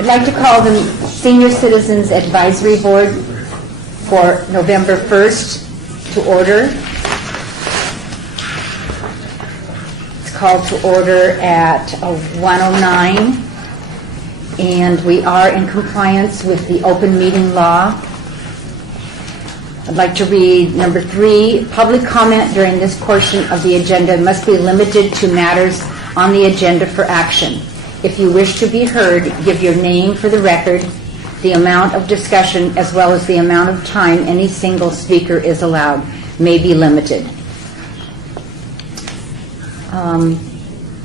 I'd like to call the Senior Citizens Advisory Board for November 1st to order. It's called to order at 1:09, and we are in compliance with the open meeting law. I'd like to read number 3. Public comment during this portion of the agenda must be limited to matters on the agenda for action. If you wish to be heard, give your name for the record, the amount of discussion, as well as the amount of time any single speaker is allowed may be limited.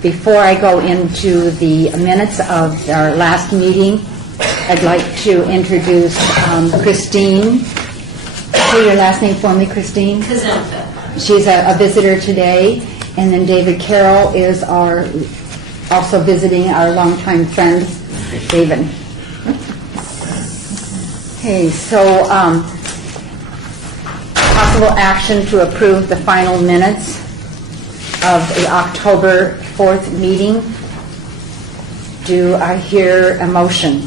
Before I go into the minutes of our last meeting, I'd like to introduce Christine. Say your last name for me, Christine. Kazenta. She's a visitor today. And then David Carroll is also visiting our longtime friend, David. Okay, so possible action to approve the final minutes of the October 4th meeting. Do I hear a motion?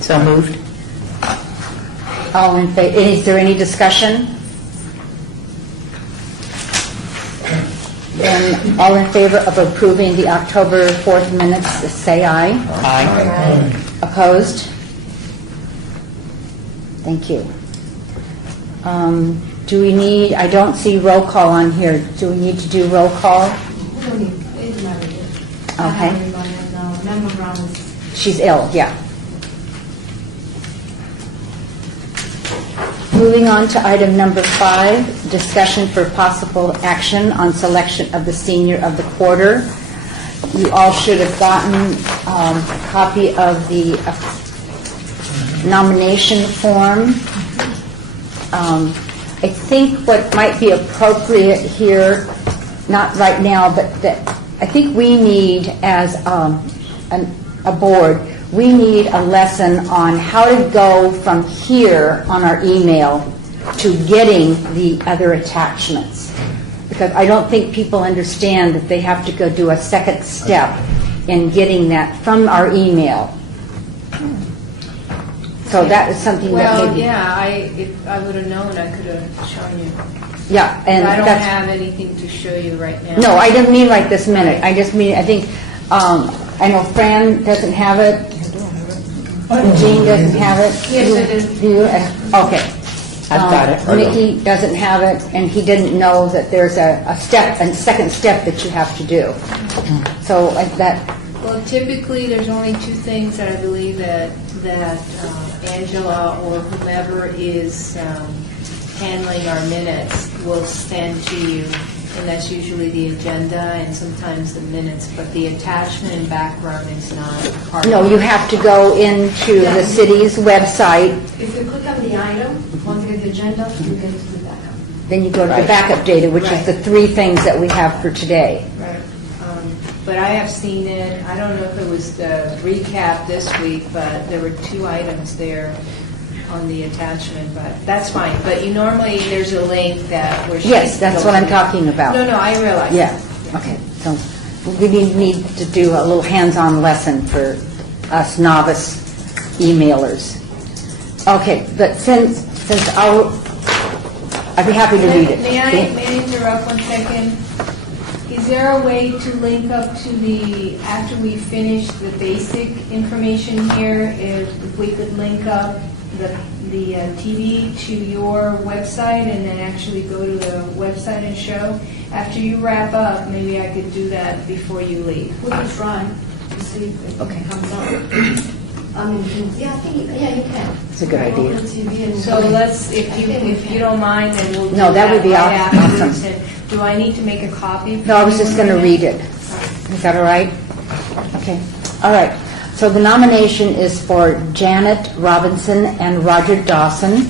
So moved. All in favor? Is there any discussion? Then all in favor of approving the October 4th minutes, say aye. Aye. Opposed? Thank you. Do we need, I don't see roll call on here. Do we need to do roll call? Okay. Member Brown is She's ill, yeah. Moving on to item number 5, discussion for possible action on selection of the senior of the quarter. You all should have gotten a copy of the nomination form. I think what might be appropriate here, not right now, but that I think we need as a board, we need a lesson on how to go from here on our email to getting the other attachments. Because I don't think people understand that they have to go do a second step in getting that from our email. So that is something that well, maybe... yeah. If I would have known, I could have shown you. Yeah, and I don't that's... have anything to show you right now. No, I didn't mean like this minute. I just mean, I think, I know Fran doesn't have it. Jean doesn't have it. Yes, I do. Do you? Okay. I've got it. Mickey doesn't have it, and he didn't know that there's a second step that you have to do. So that... Well, typically, there's only 2 things that I believe that Angela or whomever is handling our minutes will send to you, and that's usually the agenda and sometimes the minutes, but the attachment and background is not part of it. No, you have to go into the city's website, If you click on the item, once you get the agenda, you get to the backup. then you go to the backup data, which is the 3 things that we have for today. Right. But I have seen it, I don't know if it was the recap this week, but there were 2 items there on the attachment, but that's fine. But you normally, there's a link that where she... Yes, that's what I'm talking about. No, I realize. Yeah, okay. So we need to do a little hands-on lesson for us novice emailers. Okay, but since I'd be happy to read it. May I interrupt 1 second? Is there a way to link up to after we finish the basic information here, if we could link up the TV to your website and then actually go to the website and show? After you wrap up, maybe I could do that before you leave. We can try to see if Okay. it comes up. I mean, yeah, I think, yeah, you can. It's a good idea. Go to TV and- So let's, if you don't mind, then we'll do No, that would be right afterwards. awesome. And do I need to make a copy? No, I was just going to read it. Is that all right? Okay. All right. So the nomination is for Janet Robinson and Roger Dawson,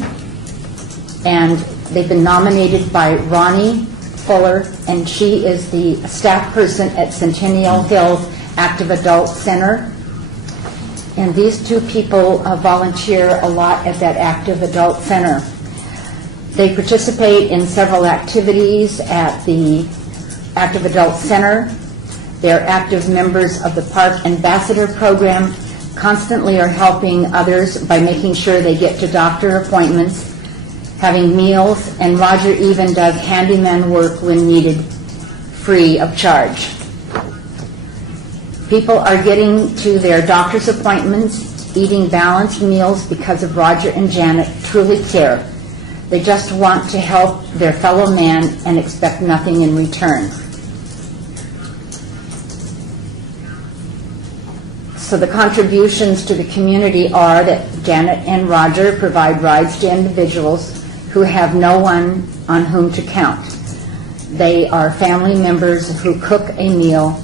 and they've been nominated by Ronnie Fuller, and she is the staff person at Centennial Hills Active Adult Center. And these 2 people volunteer a lot at that Active Adult Center. They participate in several activities at the Active Adult Center. They are active members of the Park Ambassador Program, constantly are helping others by making sure they get to doctor appointments, having meals, and Roger even does handyman work when needed, free of charge. People are getting to their doctor's appointments, eating balanced meals because of Roger and Janet truly care. They just want to help their fellow man and expect nothing in return. So the contributions to the community are that Janet and Roger provide rides to individuals who have no one on whom to count. They are family members who cook a meal,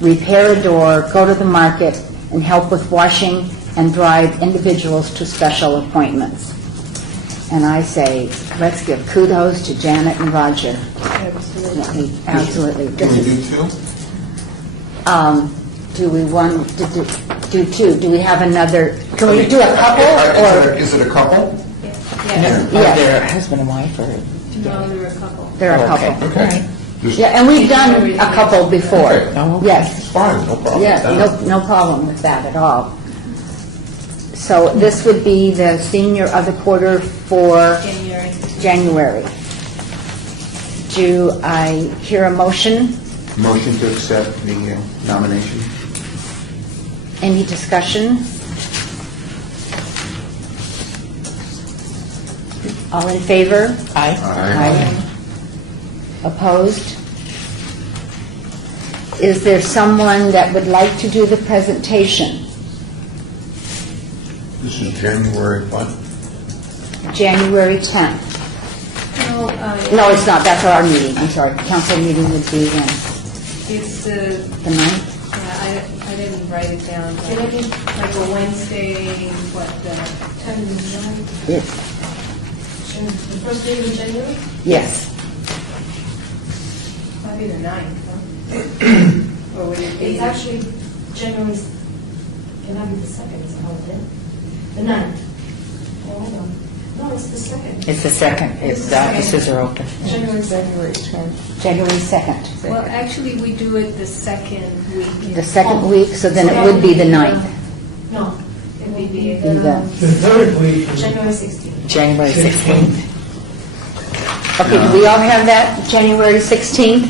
repair a door, go to the market, and help with washing and drive individuals to special appointments. And I say, let's give kudos to Janet and Roger. Absolutely. Absolutely. Can we do two? Do we want to do two? Do we have another? Can we do a couple or? Is it a couple? Yes. Are Yes. there husband and wife or? No, there were a couple. There are a Okay. couple. Okay. Just- Yeah, and we've done a couple before. Okay. Oh, okay. Yes. It's fine, no problem. Yeah, no problem with that at all. So this would be the senior of the quarter for January. January. Do I hear a motion? Motion to accept the nomination? Any discussion? All in favor? Aye. Aye. Opposed? Is there someone that would like to do the presentation? This is January what? January 10th. No, No, it's not, that's our meeting, I'm sorry. Council meeting would be when? It's The 9th? I didn't write it down. but Like a Wednesday, what, It- The first day of January? Yes. probably the 9th, huh? Or would it be? It's actually January, cannot be the second, it's a holiday. The 9th. Oh, hold on. No, it's the second. It's the second, if the offices are open. January 2nd. January 2nd. Well, actually, we do it the second week. The second week, so then it would be the 9th. No, It'd be Be the, the- The third week is January 16th. January 16th. Okay, do we all have that, January 16th?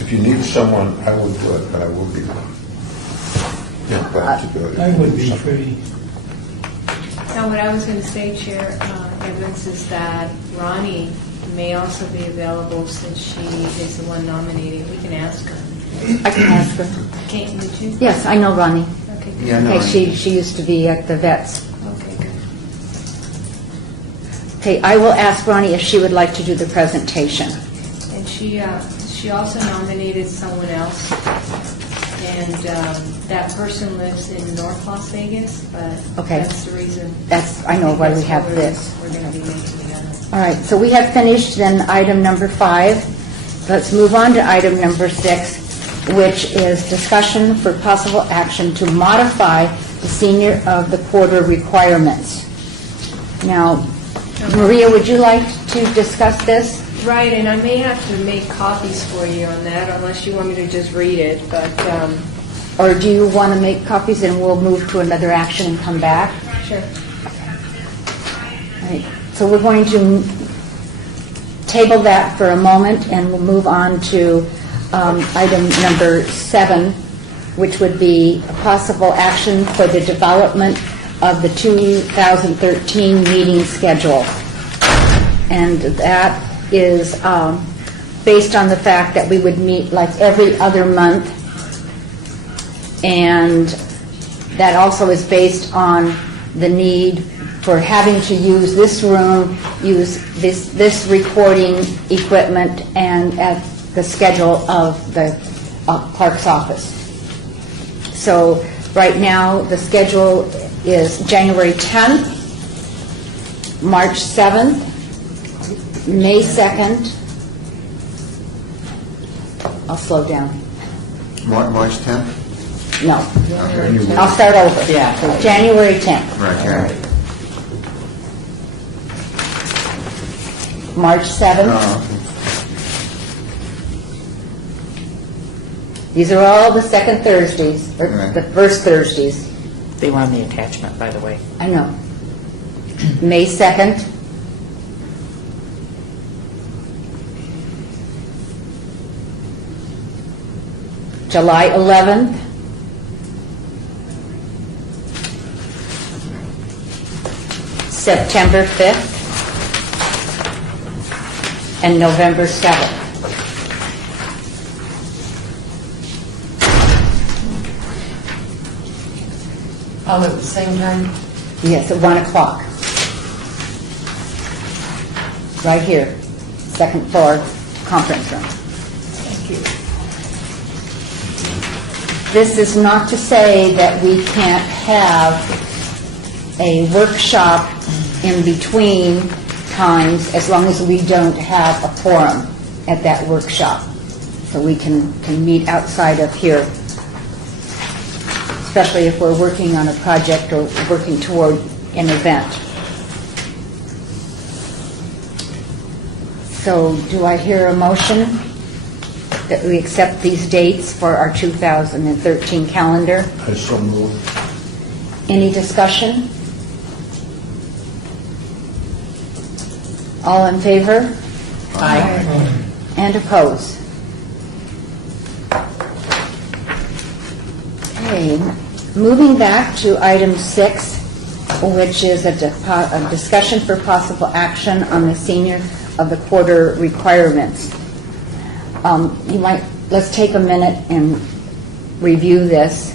If you need someone, I would do it, but I will be glad to do it. I would be free. now what I was going to say, Chair Evans, is that Ronnie may also be available since she is the one nominating. We can ask her. I can ask her. Can't you? Yes, I know Ronnie. Okay. Yeah, I know. Okay, she used to be at the vets. Okay, good. Okay, I will ask Ronnie if she would like to do the presentation. And she also nominated someone else, and that person lives in North Las Vegas, but Okay. that's the reason. That's, I know why we have this. We're going to be making it up. All right, so we have finished then item number 5. Let's move on to item number 6, which is discussion for possible action to modify the senior of the quarter requirements. Now, Maria, would you like to discuss this? Right, and I may have to make copies for you on that, unless you want me to just read it, but, Or do you want to make copies and we'll move to another action and come back? sure. All right, so we're going to table that for a moment and we'll move on to item number 7, which would be a possible action for the development of the 2013 meeting schedule. And that is based on the fact that we would meet like every other month, and that also is based on the need for having to use this room, use this recording equipment, and at the schedule of the clerk's office. So right now, the schedule is January 10th, March 7th, May 2nd. I'll slow down. March 10th? No, Okay, you will. I'll start over. Yeah. January 10th. Right, yeah. March 7th. No, These are all the second Thursdays, or Right. the first Thursdays. They were on the attachment, by the way. I know. May 2nd. July 11th. September 5th. And November 7th. All at the same time? Yes, at 1 o'clock. Right here, second floor conference room. Thank you. This is not to say that we can't have a workshop in between times as long as we don't have a forum at that workshop. So we can meet outside of here, especially if we're working on a project or working toward an event. So do I hear a motion that we accept these dates for our 2013 calendar? I so move. Any discussion? All in favor? Aye. And opposed? Okay, moving back to item 6, which is a discussion for possible action on the senior of the quarter requirements. Let's take a minute and review this.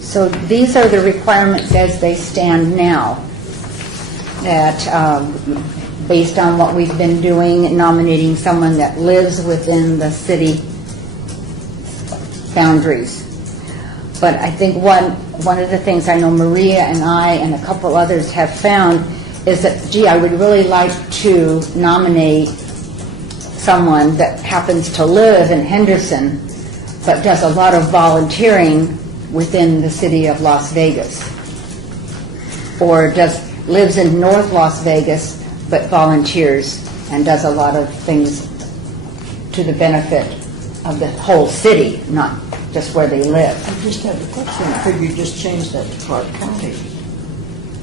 So these are the requirements as they stand now, that based on what we've been doing, nominating someone that lives within the city boundaries. But I think one of the things I know Maria and I and a couple others have found is that, gee, I would really like to nominate someone that happens to live in Henderson but does a lot of volunteering within the city of Las Vegas, or lives in North Las Vegas but volunteers and does a lot of things to the benefit of the whole city, not just where they live. I just have a question. Could you just change that to Clark County?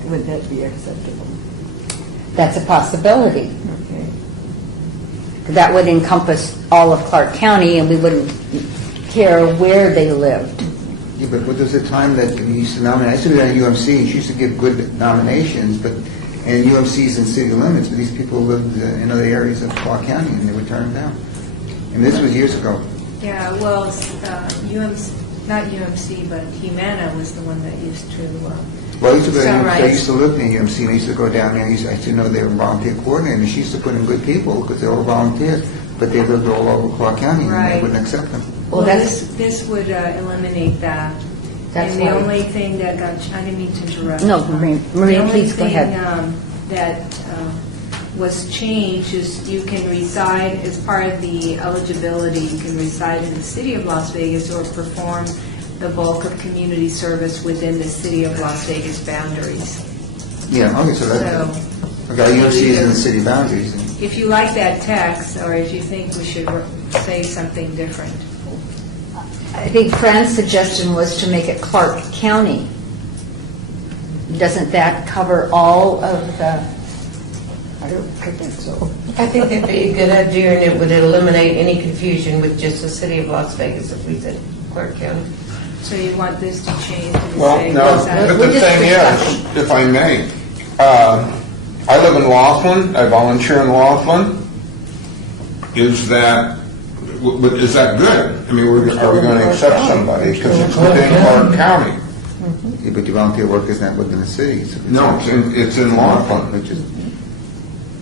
Would that be acceptable? That's a possibility. Okay. That would encompass all of Clark County, and we wouldn't care where they lived. Yeah, but what was the time that you used to nominate? I used to be on UMC, and she used to give good nominations, and UMC's in city limits, but these people lived in other areas of Clark County, and they would turn them down. And this was years ago. Yeah, well, UMC, not UMC, but Humana was the one that used to, Well, I used to go to UMC, I Sunrise. used to live near UMC, and I used to go down there, I used to know they were volunteer coordinators. She used to put in good people, because they were volunteers, but they lived all over Clark County, and they Right. wouldn't accept them. Well, this would eliminate that. That's And the why- only thing that I didn't mean to interrupt. No, Maria, please go ahead. The only thing that was changed is you can reside, as part of the eligibility, you can reside in the city of Las Vegas or perform the bulk of community service within the city of Las Vegas boundaries. Yeah, okay, so that, okay, UMC is in the city boundaries. and- If you like that text, or if you think we should say something different. I think Fran's suggestion was to make it Clark County. Doesn't that cover all of the, I think so. I think that'd be a good idea, and it would eliminate any confusion with just the city of Las Vegas if we said Clark County. So you want this to change to Well, say... no, exactly- but the thing is, if I may, I live in Laughlin, I volunteer in Laughlin. Is that good? I mean, are we going to accept somebody, because it's within Clark County? Yeah, but your volunteer work is not within the city. so- No, it's in Laughlin. Which is,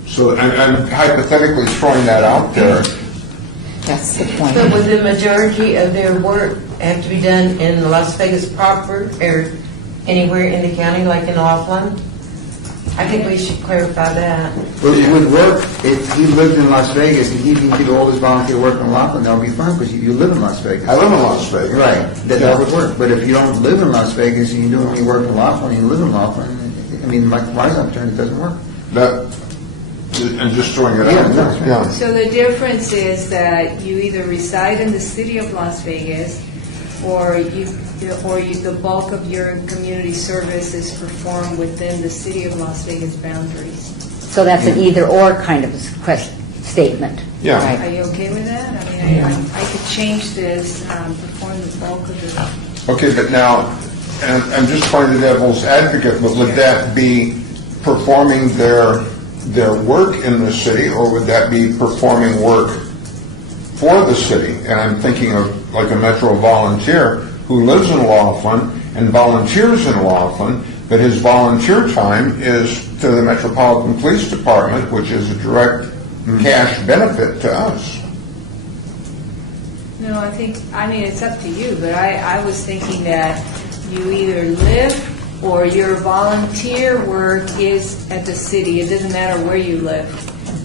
So I'm hypothetically throwing that out there. That's the point. But would the majority of their work have to be done in Las Vegas proper or anywhere in the county, like in Laughlin? I think we should clarify that. Well, it would work if he lived in Las Vegas and he can do all his volunteer work in Laughlin, that would be fine, because you live in Las Vegas. I live in Las Vegas. Right, that would work. But if you don't live in Las Vegas and you do only work in Laughlin and you live in Laughlin, I mean, like my opportunity, it doesn't work. That, I'm just throwing it Yeah, out that's there. right. Yeah. So the difference is that you either reside in the city of Las Vegas, or the bulk of your community service is performed within the city of Las Vegas boundaries. So that's an either-or kind of statement. Yeah. Are you okay with that? I mean, I could change this, perform the bulk of the... Okay, but now, and I'm just playing the devil's advocate, but would that be performing their work in the city, or would that be performing work for the city? And I'm thinking of like a Metro volunteer who lives in Laughlin and volunteers in Laughlin, but his volunteer time is to the Metropolitan Police Department, which is a direct cash benefit to us. No, I mean, it's up to you, but I was thinking that you either live or your volunteer work is at the city. It doesn't matter where you live.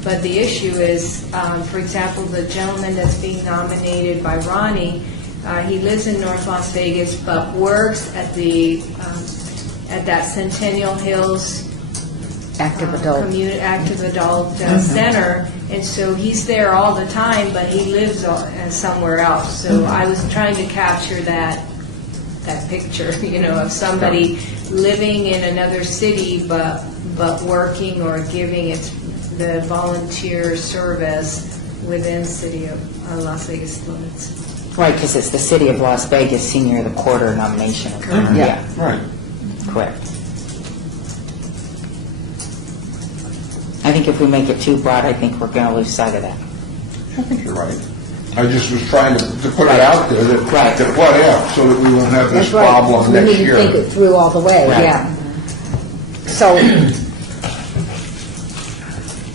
But the issue is, for example, the gentleman that's being nominated by Ronnie, he lives in North Las Vegas, but works at that Centennial Hills Active adult. Active Adult Center, and so he's there all the time, but he lives somewhere else. So I was trying to capture that picture, of somebody living in another city, but working or giving the volunteer service within city of Las Vegas limits. Right, because it's the city of Las Vegas Senior of the Quarter nomination. Correct. Yeah, Right. correct. I think if we make it too broad, I think we're going to lose sight of that. I think you're right. I just was trying to put it out there that, Right. that what if, so that we won't have this That's right. problem We next need to think year. it through all the way, Right. yeah.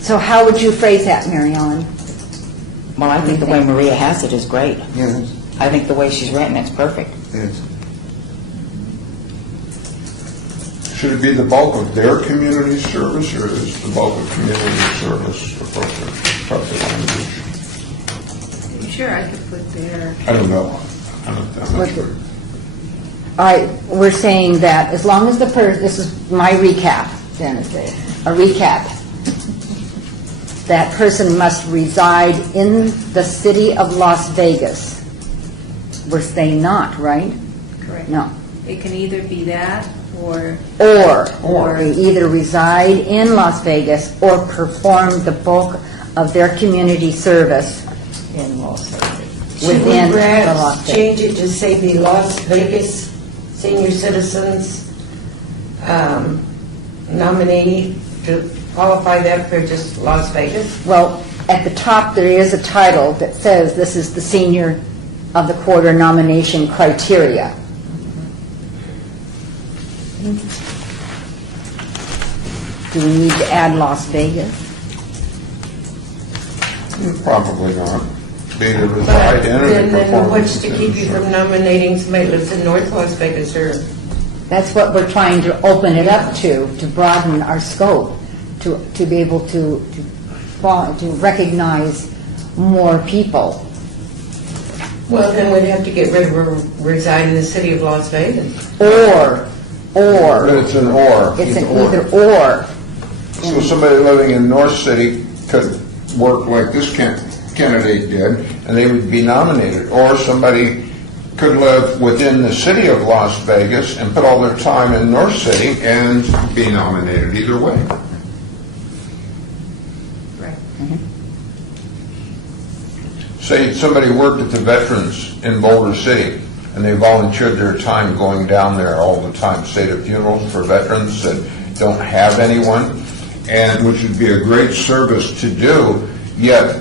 So how would you phrase that, Mary Ellen? Well, I think the way Maria has it is great. Yeah, I think the way she's written it's perfect. it is. Should it be the bulk of their community service, or is the bulk of community service appropriate language? Sure, I could put there. I don't know. I'm not sure. All right, we're saying that as long as this is my recap, Dennis, a recap. That person must reside in the city of Las Vegas. We're saying not, right? Correct. No. It can either be that or Or they either reside in Las Vegas or perform the bulk of their community service In Las Vegas. Should we within the perhaps Las Vegas. change it to say the Las Vegas senior citizens nominee to qualify that for just Las Vegas? Well, at the top, there is a title that says this is the Senior of the Quarter nomination criteria. Do we need to add Las Vegas? Probably not. They either reside in or they Then perform. what's to keep you from nominating somebody that lives in North Las Vegas or? That's what we're trying to open it up to broaden our scope, to be able to recognize more people. Well, then we'd have to get rid of reside in the city of Las Vegas. Or, But it's an or. it's an either or. So somebody living in North City could work like this candidate did, and they would be nominated. Or somebody could live within the city of Las Vegas and put all their time in North City and be nominated either way. right. Say somebody worked at the Veterans in Boulder City, and they volunteered their time going down there all the time, say to funerals for veterans that don't have anyone, and which would be a great service to do, yet,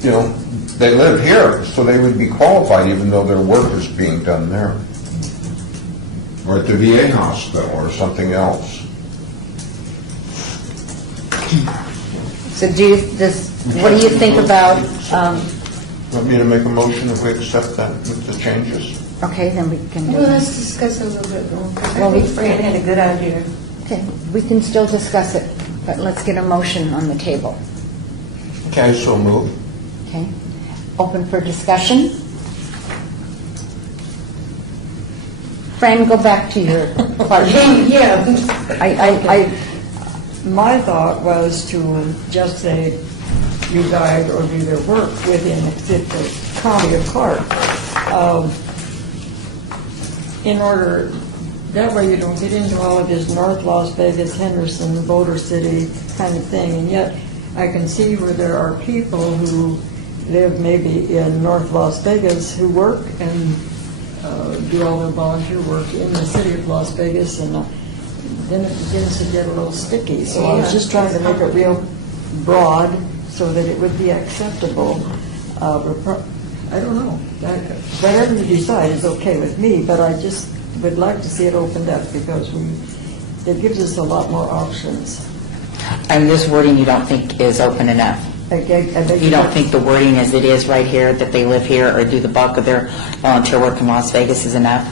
they live here, so they would be qualified even though their work is being done there. Or at the VA hospital or something else. So what do you think about, Want me to make a motion if we accept that with the changes? okay, then we can do Well, it. let's discuss it a little bit more. 'Cause Well, I think Fran had a good idea. Okay, we can still discuss it, but let's get a motion on the table. Okay, I so move. Okay? Open for discussion? Fran, go back to your part. Yeah. My thought was to just say reside or do their work within the county of Clark. In order, that way you don't get into all of this North Las Vegas, Henderson, Boulder City kind of thing. And yet, I can see where there are people who live maybe in North Las Vegas who work and do all their volunteer work in the city of Las Vegas, and then it begins to get a little sticky. So I was just trying to make it real broad so that it would be acceptable. I don't know. Whatever you decide is okay with me, but I just would like to see it opened up because it gives us a lot more options. And this wording you don't think is open enough? You don't think the wording as it is right here, that they live here or do the bulk of their volunteer work in Las Vegas is enough?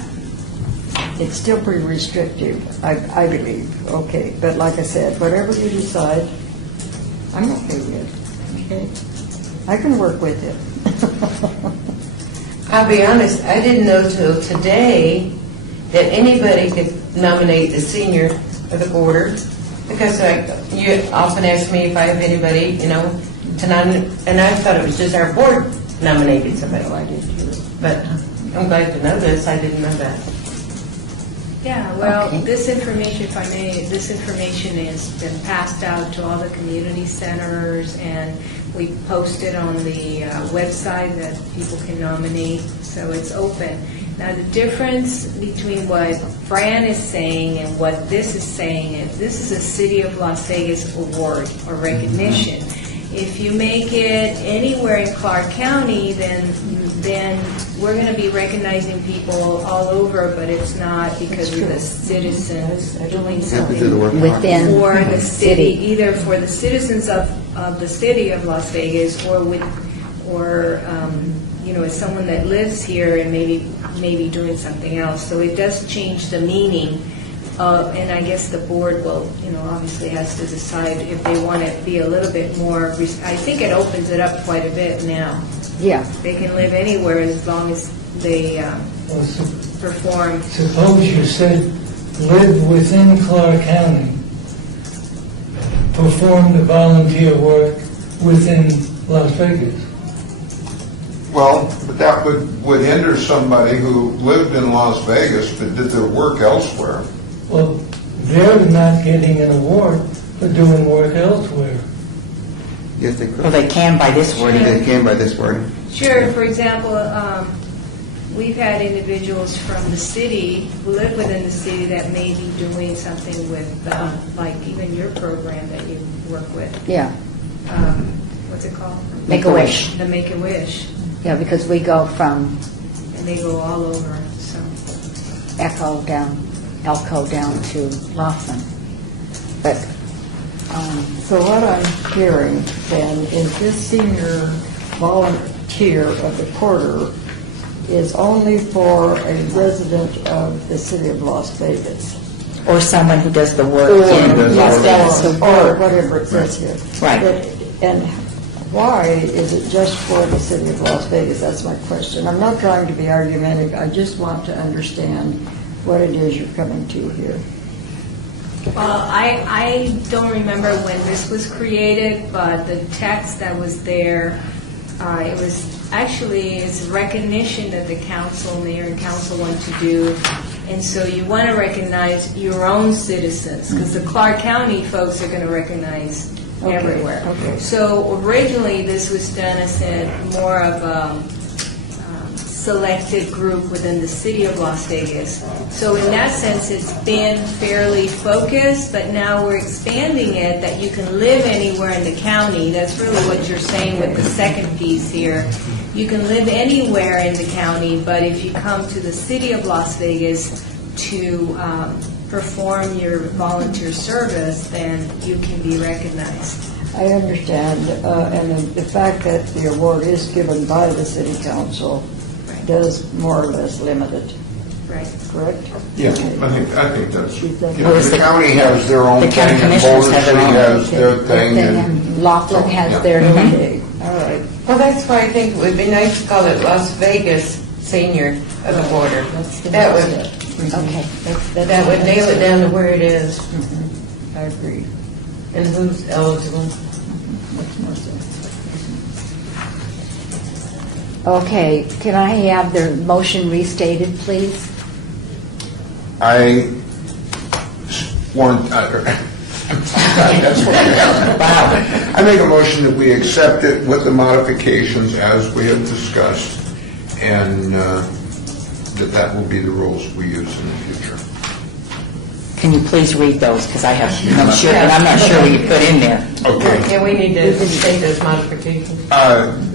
It's still pretty restrictive, I believe. Okay, but like I said, whatever you decide, I'm okay with. Okay, I can work with it. I'll be honest, I didn't know till today that anybody could nominate the senior or the boarder, because you often ask me if I have anybody, to nominate, and I thought it was just our board nominated somebody. I did too. But I'm glad to know this, I didn't know that. Yeah, well, Okay. this information, if I may, this information has been passed out to all the community centers, and we post it on the website that people can nominate, so it's open. Now, the difference between what Fran is saying and what this is saying is this is a City of Las Vegas award or recognition. If you make it anywhere in Clark County, then we're going to be recognizing people all over, but it's not because we're the citizens doing You have to do the work. something Within for the the city, city. either for the citizens of the city of Las Vegas or as someone that lives here and maybe doing something else. So it does change the meaning. And I guess the board will, obviously has to decide if they want to be a little bit more, I think it opens it up quite a bit now. Yeah, They can live anywhere as long as they Well, perform. suppose you said live within Clark County, perform the volunteer work within Las Vegas. Well, but that would hinder somebody who lived in Las Vegas but did their work elsewhere. Well, they're not getting an award for doing work elsewhere. Yes, they Well, could. they can by this wording. They can by this wording. Sure, for example, we've had individuals from the city who live within the city that may be doing something with, like even your program that you work with. yeah. What's it called? Make-A-Wish. The Make-A-Wish. Yeah, because we go from And they go all over, so. Elko down to Laughlin. But, So what I'm hearing then is this senior volunteer of the quarter is only for a resident of the city of Las Vegas. Or someone who does the work Or- in does Las the Vegas. Or whatever it says here. Right. And why is it just for the city of Las Vegas? That's my question. I'm not trying to be argumentative, I just want to understand what it is you're coming to here. Well, I don't remember when this was created, but the text that was there, it was actually it's recognition that the council, mayor and council want to do. And so you want to recognize your own citizens, because the Clark County folks are going to recognize Okay, everywhere. okay. So originally, this was done as more of a selected group within the city of Las Vegas. So in that sense, it's been fairly focused, but now we're expanding it that you can live anywhere in the county. That's really what you're saying with the second piece here. You can live anywhere in the county, but if you come to the city of Las Vegas to perform your volunteer service, then you can be recognized. I understand, and the fact that the award is given by the city council does more or less limit it, Right. correct? Yeah, I think that's, You think- you know, the county has their own The thing, county and commissioners Boulder have their City own. has their thing, and And Laughlin has Yeah. their thing. Okay, all right. Well, that's why I think it would be nice to call it Las Vegas Senior of the Quarter. That would, Okay. that would nail it down to where it is I agree. and who's eligible. Makes more sense. Okay, can I have the motion restated, please? I want, that's what I have. Wow. I make a motion that we accept it with the modifications as we have discussed, and that will be the rules we use in the future. Can you please read those, because I have, I'm sure, and I'm not sure what you put in there. Okay. Yeah, we need to state those modifications.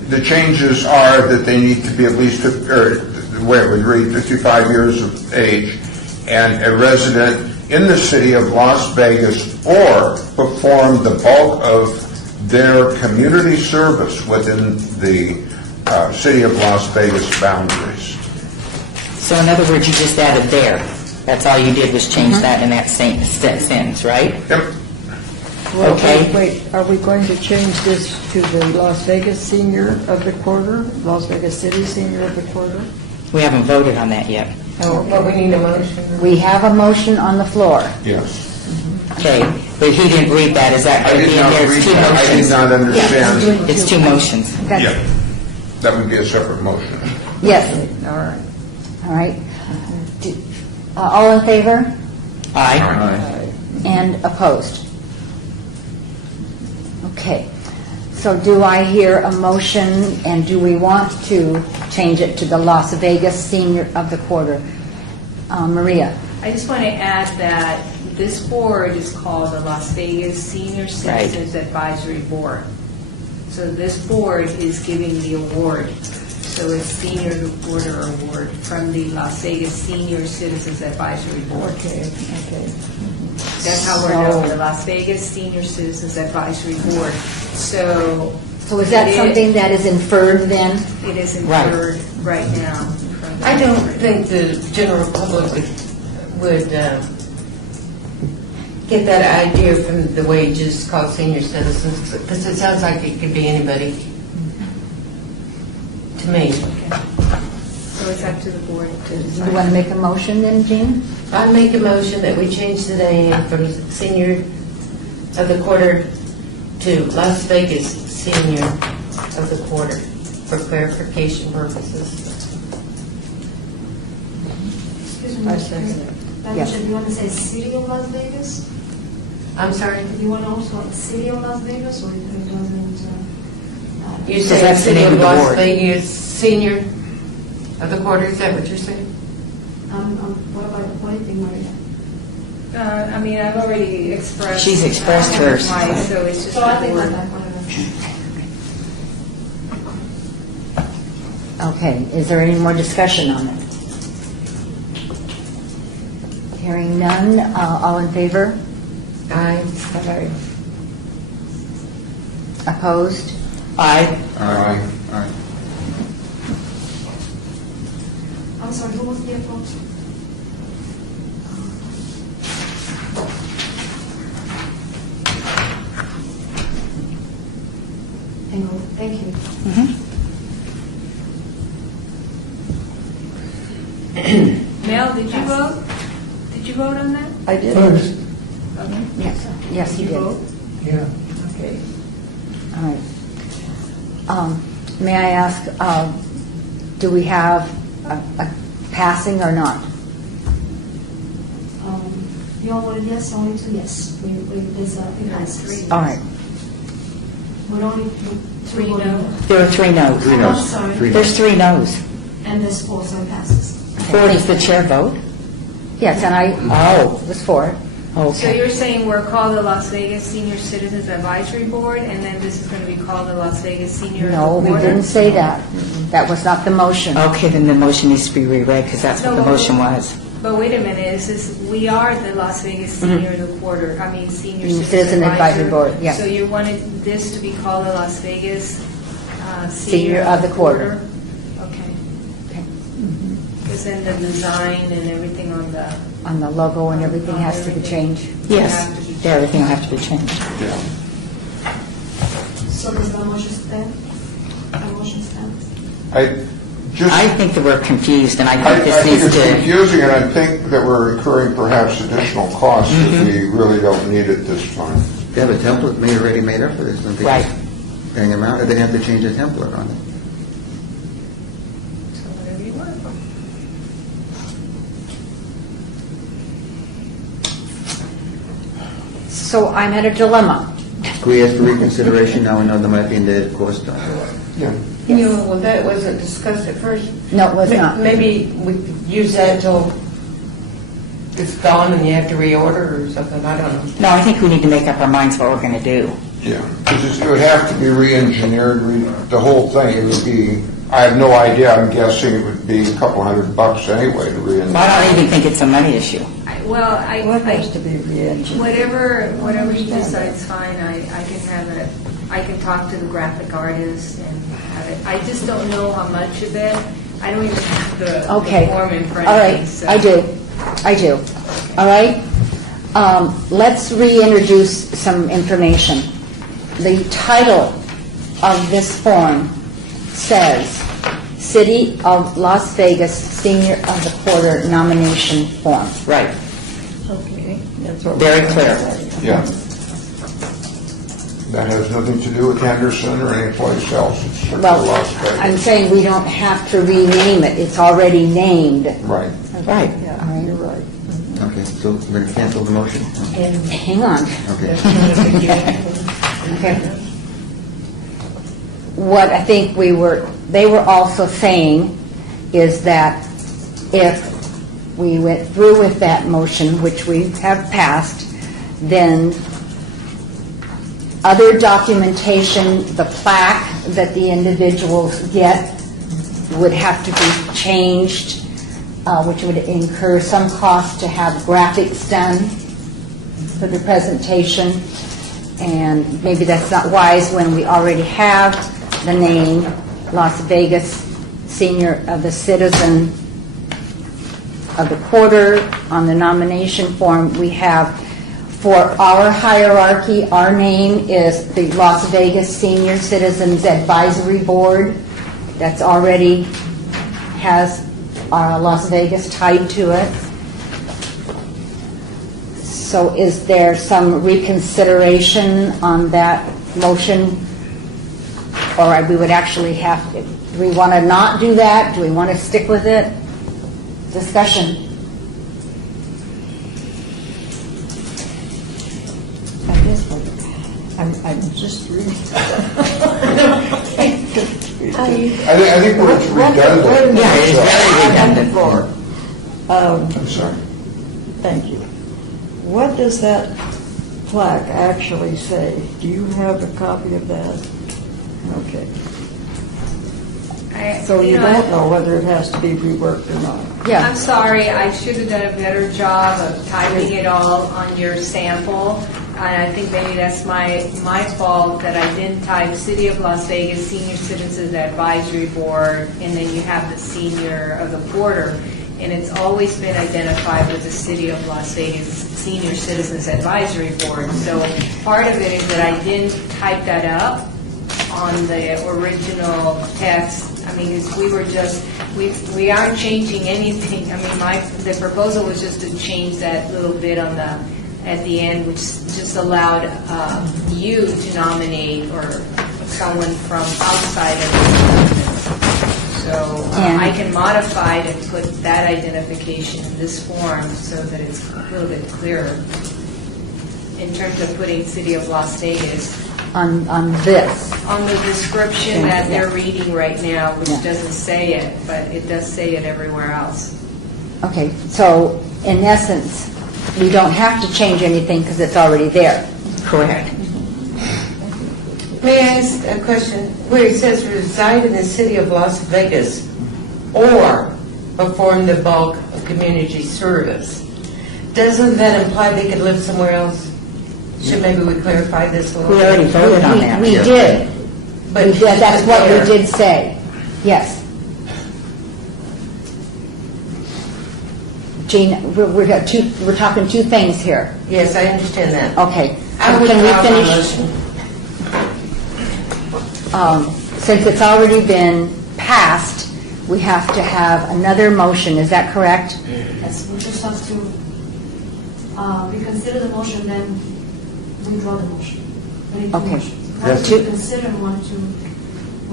The changes are that they need to be at least, or the way it would read, 55 years of age, and a resident in the city of Las Vegas, or perform the bulk of their community service within the city of Las Vegas boundaries. So in other words, you just added there. That's all you did was change that in that same sentence, right? Yep. Well, Okay. Wait, are we going to change this to the Las Vegas Senior of the Quarter, Las Vegas City Senior of the Quarter? We haven't voted on that yet. But we need a motion. We have a motion on the floor. Yes. Okay, but he didn't read that, is that I going to did be in not there? It's read two that. I did motions. not understand. It's two motions. That's- Yeah. That would be a separate motion. Yes, All right. all right. All in favor Aye. and opposed? Okay. So do I hear a motion, and do we want to change it to the Las Vegas Senior of the Quarter? Maria? I just want to add that this board is called the Las Vegas Senior Citizens Advisory Board. So this board is giving the award. So it's Senior Order Award from the Las Vegas Senior Citizens Advisory Board. Okay, okay. That's how we're known, the Las Vegas Senior Citizens Advisory Board. So So is that something that is inferred then? it is Right. inferred right now. from the I don't board. think the general public would get that idea from the way you just called senior citizens, because it sounds like it could be anybody to me. So it's up to the board to Do decide. you want to make a motion then, Jean? I make a motion that we change the name from Senior of the Quarter to Las Vegas Senior of the Quarter for clarification purposes. Excuse me, I second it. Madam Yes. Chair, do you want to say City of Las Vegas? I'm sorry? Do you want to also like City of Las Vegas, or it doesn't? You So said that's the City name of of the Las board. Vegas Senior of the Quarter, is that what you're saying? What about, what do you think, Maria? I mean, I've already expressed. She's expressed hers. Twice, so it's just So I the think board. that, whatever. Okay, is there any more discussion on it? Hearing none, all in favor? Aye. Opposed? Aye. Aye. I'm sorry, who was the opposed? Thank you. Mel, did you vote? Did you vote on that? I did. First, Okay. Yes, yes, you You did. vote? yeah. Okay. All right. May I ask, do we have a passing or not? You all voted yes, only two yes. There's it passes. All right. We're only Three voting no. There are three noes. I'm sorry. There's three noes. And this also passes. Does the chair vote? Yes, and I was for it. So Okay. you're saying we're called the Las Vegas Senior Citizens Advisory Board, and then this is going to be called the Las Vegas Senior No, we Quarter? didn't say that. That was not the motion. Okay, then the motion needs to be reread, because that's what the motion was. But wait a minute, it says, we are the Las Vegas Senior Reporter, Senior Senior Citizen Citizen Advisory Advisory Board, yeah. So you wanted this to be called the Las Vegas Senior of the Quarter. Okay. Okay. Because then the design and everything on the, On the logo and everything has to be changed. Yes, everything will have to be changed. Yeah. So does the motion stand? The motion stands? I think that we're confused, and I I think this think needs it's to, confusing, and I think that we're incurring perhaps additional costs if we really don't need it this time. They have a template already made up for this, don't they? Right. Bang them out, or they have to change the template on it. so whatever you want. So I'm at a dilemma. Can we ask for reconsideration? Now we know there might be a cost on it. Yeah. Well, that wasn't discussed at first. No, it was not. Maybe we could use that till it's gone and you have to reorder or something, I don't know. no, I think we need to make up our minds what we're going to do. Yeah, because it would have to be re-engineered, the whole thing. It would be, I have no idea, I'm guessing it would be a couple $100 anyway to re-engineer. Well, I don't even think it's a money issue. Well, What has to be re-engineered? whatever he decides, fine, I can have it, I can talk to the graphic artist and have it. I just don't know how much of it, I don't even have the Okay. form in front All of right, me. So. I do. All right? Let's reintroduce some information. The title of this form says, City of Las Vegas Senior of the Quarter Nomination Form. Right. Okay, that's what. Very clear. Yeah. That has nothing to do with Henderson or any place else. It's strictly Well, Las Vegas. I'm saying we don't have to rename it. It's already named. Right. Right. Yeah, you're right. Okay, so we're going to cancel the motion? Hang on. Okay. Okay. What I think they were also saying is that if we went through with that motion, which we have passed, then other documentation, the plaque that the individuals get would have to be changed, which would incur some cost to have graphics done for the presentation. And maybe that's not wise when we already have the name Las Vegas Senior of the Citizen of the Quarter on the nomination form. We have, for our hierarchy, our name is the Las Vegas Senior Citizens Advisory Board. That's already has Las Vegas tied to it. So is there some reconsideration on that motion? Or we would actually have to, do we want to not do that? Do we want to stick with it? Discussion. I guess I'm just reading. I think we're redundant. Yeah, it's very redundant. I'm sorry. Thank you. What does that plaque actually say? Do you have a copy of that? Okay. So you don't know whether it has to be reworked or not? Yeah. I'm sorry, I should have done a better job of typing it all on your sample. And I think maybe that's my fault that I didn't type City of Las Vegas Senior Citizens Advisory Board, and then you have the Senior of the Quarter. And it's always been identified with the City of Las Vegas Senior Citizens Advisory Board. So part of it is that I didn't type that up on the original text. I mean, we aren't changing anything. I mean, the proposal was just to change that little bit on at the end, which just allowed you to nominate or someone from outside of the government. So I can modify it and put that identification in this form so that it's a little bit clearer in terms of putting City of Las Vegas On this. on the description that they're reading right now, which Yeah. doesn't say it, but it does say it everywhere else. Okay, so in essence, we don't have to change anything because it's already there. Correct. May I ask a question? Where it says reside in the city of Las Vegas or perform the bulk of community service. Doesn't that imply they could live somewhere else? Should maybe we clarify this a little We bit? already voted on that. We did. But That's what there. we did say. Yes. Jean, we're talking two things here. Yes, I understand that. Okay. I would Can we withdraw my finish? motion. Since it's already been passed, we have to have another motion. Is that correct? Yes, we just have to reconsider the motion, then withdraw the motion. We need two Okay. motions. One Yes. to consider, and one to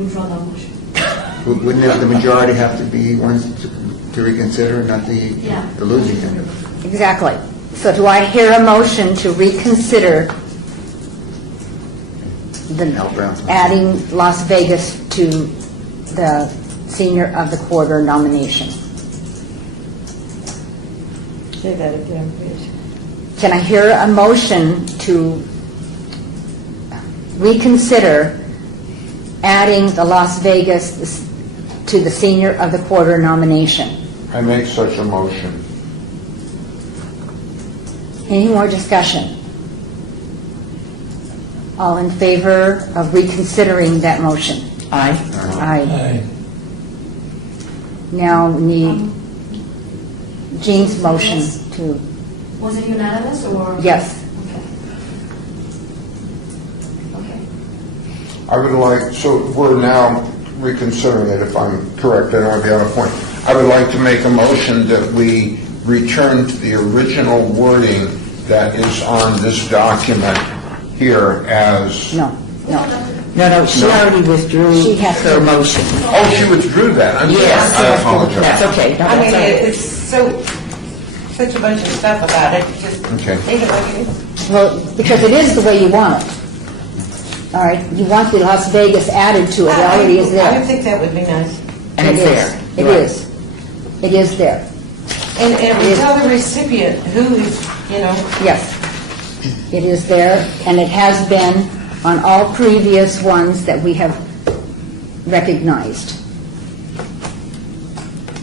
withdraw the motion. Wouldn't the majority have to be ones to reconsider, not Yeah. the losing end? Exactly. So do I hear a motion to reconsider Al Brown's motion. adding Las Vegas to the Senior of the Quarter nomination? Say that again, please. Can I hear a motion to reconsider adding the Las Vegas to the Senior of the Quarter nomination? I make such a motion. Any more discussion? All in favor of reconsidering that motion? Aye. Aye. Aye. Now we need Jean's motion Yes. to, Was it unanimous, or? yes. Okay. Okay. I would like, so we're now reconsidering it, if I'm correct, I don't want to be out of point. I would like to make a motion that we return to the original wording that is on this document here as... No, no. No, she already withdrew She has her to- motion. Oh, she withdrew that. I'm sorry. Yes. I apologize. That's okay. No, I mean, that's all right. it's such a bunch of stuff about it, just Okay. think about it. Well, because it is the way you want it. All right, you want the Las Vegas added to it, it already is I would there. think that would be nice. And it's It is. there. It Right. is. It is there. And we tell the recipient who is, Yes. It is there, and it has been on all previous ones that we have recognized.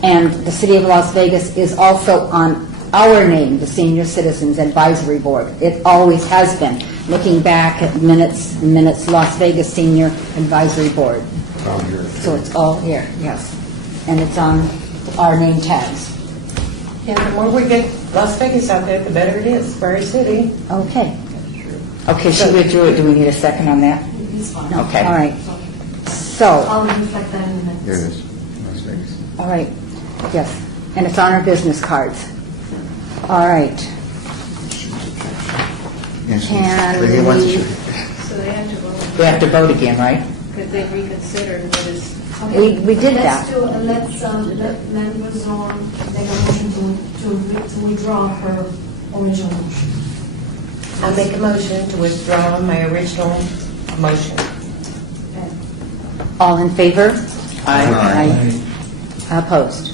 And the City of Las Vegas is also on our name, the Senior Citizens Advisory Board. It always has been, looking back at minutes, Las Vegas Senior Advisory Board. Down here. So it's all here, yes. And it's on our name tags. and the more we get Las Vegas out there, the better it is for our city. Okay, Okay, she withdrew it. Do we need a second on that? It's fine. Okay. all right. So, I'll reflect that in the minutes. There it is, Las Vegas. all right, yes. And it's on our business cards. All right. Yes, Can but he wants we- to- So they have to vote, We have to vote again, right? because they reconsidered what is, Okay, We did that. Let's let members on make a motion to withdraw her original motion. I'll make a motion to withdraw my original motion. All in favor? Aye. Opposed?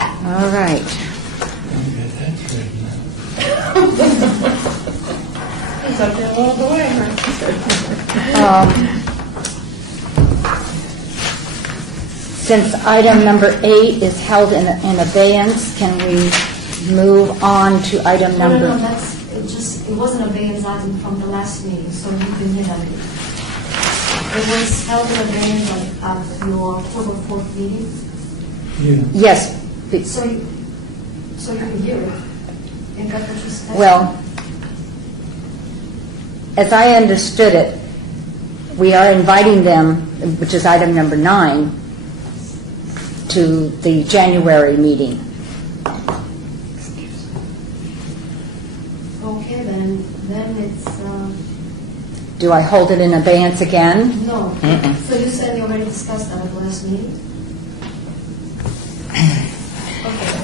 All right. Don't get that straightened out. He's up there all the way. Since item number 8 is held in abeyance, can we move on to item No, number... it wasn't a abeyance item from the last meeting, so you can hear that. It was held in abeyance at your October 4th meeting, Yeah. Yes, so you can hear it. You got what you said? well, as I understood it, we are inviting them, which is item number 9, to the January meeting. Okay, then it's, Do I hold it in abeyance again? no. So you said you already discussed that at the last meeting?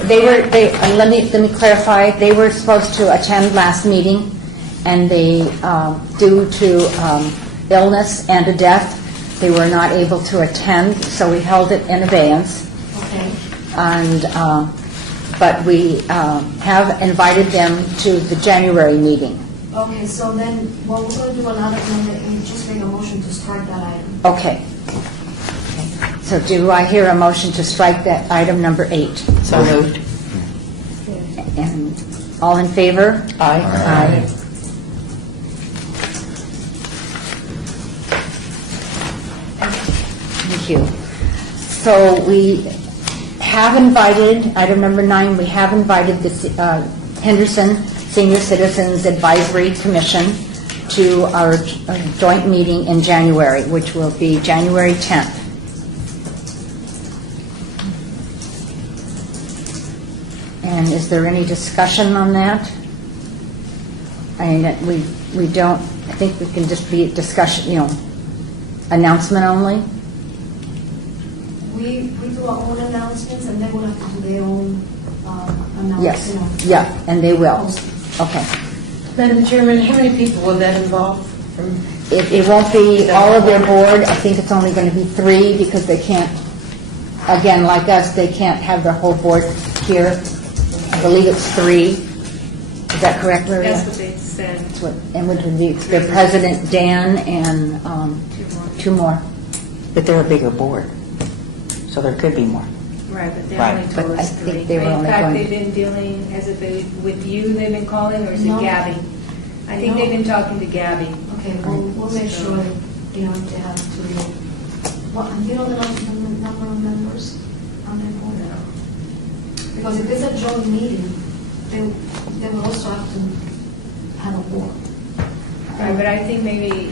Okay. Let me clarify, they were supposed to attend last meeting, and they, due to illness and a death, they were not able to attend, so we held it in abeyance. Okay. And, but we have invited them to the January meeting. Okay, so then, what we're going to do on item number 8, just make a motion to strike that item. Okay. So do I hear a motion to strike that item number 8? So moved. And all in favor? Aye. Aye. Thank you. So we have invited, item number 9, we have invited the Henderson Senior Citizens Advisory Commission to our joint meeting in January, which will be January 10th. And is there any discussion on that? I mean, we don't, I think we can just be discussion, announcement only? We do our own announcements, and they will have to do their own announcements. Yes, yeah, and they will. Okay. Madam Chairman, how many people will that involve? It won't be all of their board. I think it's only going to be 3 because they can't, again, like us, they can't have their whole board here. I believe it's 3. Is that correct, Maria? That's what they said. That's what, and would be their president, Dan, and 2 more. But they're a bigger board, so there could be more. Right, but they Right, only but told I us think 3. they were In only fact, going- they've been dealing, has it been with you they've been calling, or is it No. Gabby? I think No. they've been talking to Gabby. Okay, we'll make sure that, they have to, you know the number of members on their board? Because if it's a joint meeting, they will also have to have a board. Right, but I think maybe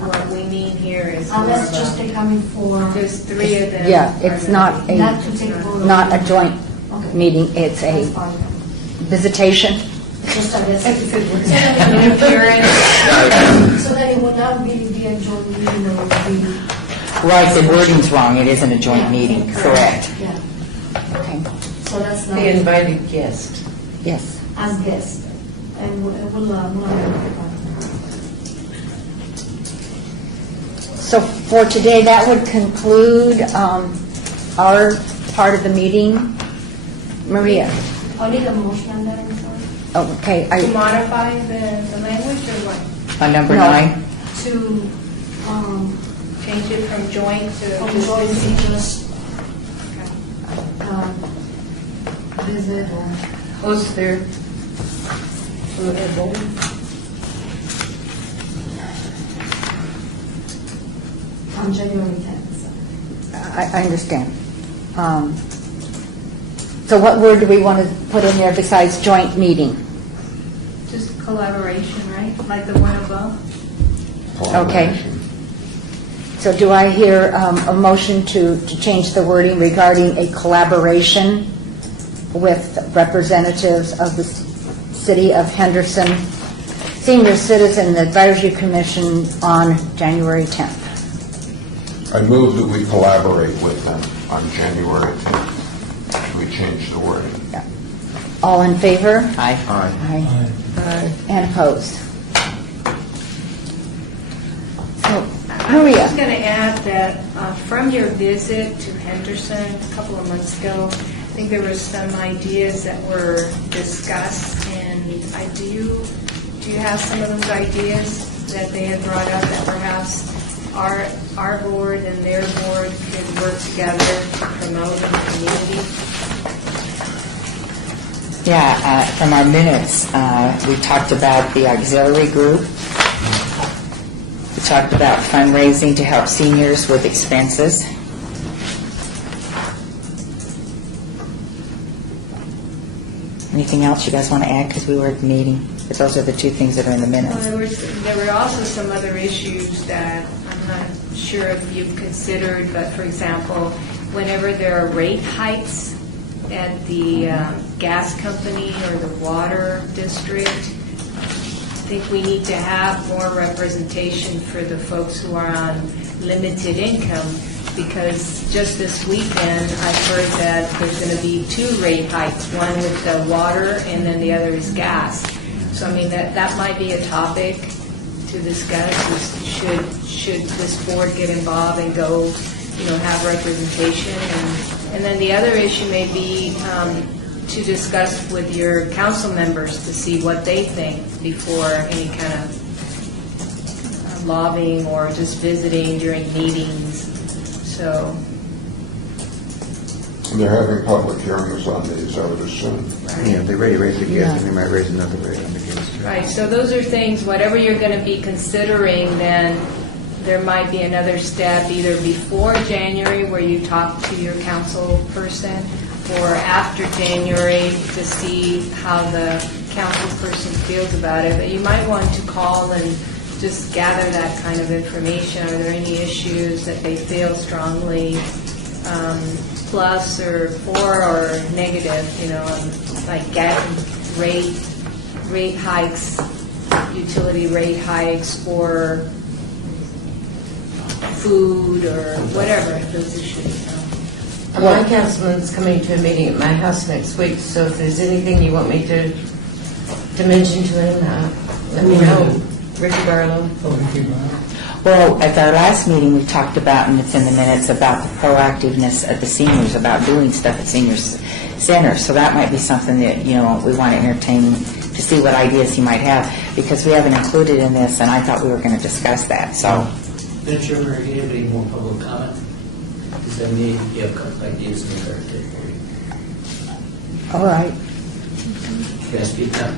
what we mean here is more Unless of just a- they coming for, there's 3 of them. Yeah, it's not not to take a vote. not a joint Okay. meeting. It's a That's fine. visitation. It's just, I guess, Interference. so that it would not really be a joint meeting, it would be, Right, the wording's wrong. It isn't a joint meeting. Correct. yeah. Okay. So that's not, The invited guest. Yes. as guest. And we'll So for today, that would conclude our part of the meeting. Maria? I'll need a motion on that, I'm sorry. Oh, okay. To modify the language or what? On number No. 9? To, Change it from joint to from just joint visit? to just, visit or, Host their, on January 10th. I understand. So what word do we want to put in there besides joint meeting? Just collaboration, right? Like the one above? Okay. So do I hear a motion to change the wording regarding a collaboration with representatives of the City of Henderson Senior Citizen Advisory Commission on January 10th? I move that we collaborate with them on January 10th. We change the wording. All in favor? Aye. Aye. And opposed? So, I was Maria? just going to add that from your visit to Henderson a couple of months ago, I think there were some ideas that were discussed, and do you have some of those ideas that they had brought up that perhaps our board and their board could work together to promote in the community? Yeah, from our minutes, we talked about the auxiliary group. We talked about fundraising to help seniors with expenses. Anything else you guys want to add, because we were at the meeting? But those are the 2 things that are in the Well, minutes. there were also some other issues that I'm not sure if you've considered, but for example, whenever there are rate hikes at the gas company or the water district, I think we need to have more representation for the folks who are on limited income, because just this weekend, I've heard that there's going to be 2 rate hikes, one with the water and then the other is gas. So, I mean, that might be a topic to discuss, is should this board get involved and go, have representation? And then the other issue may be to discuss with your council members to see what they think before any kind of lobbying or just visiting during meetings. So, They're having public hearings on these, I would assume. Yeah, if they already raised a gift, and they might raise another rate on the gift. right, so those are things, whatever you're going to be considering, then there might be another step either before January where you talk to your council person, or after January to see how the council person feels about it. But you might want to call and just gather that kind of information. Are there any issues that they feel strongly plus or for or negative, like rate hikes, utility rate hikes, or food, or whatever, those issues. My councilman's coming to a meeting at my house next week, so if there's anything you want me to mention to him, let me know. Ricky Barlow. Well, at our last meeting, we talked about, and it's in the minutes, about the proactiveness of the seniors, about doing stuff at senior centers. So that might be something that, we want to entertain to see what ideas he might have, because we haven't included in this, and I thought we were going to discuss that, so. Madam Chairman, do you have any more public comment? Because I need, you have a couple ideas in the third. All right. Can I speak now?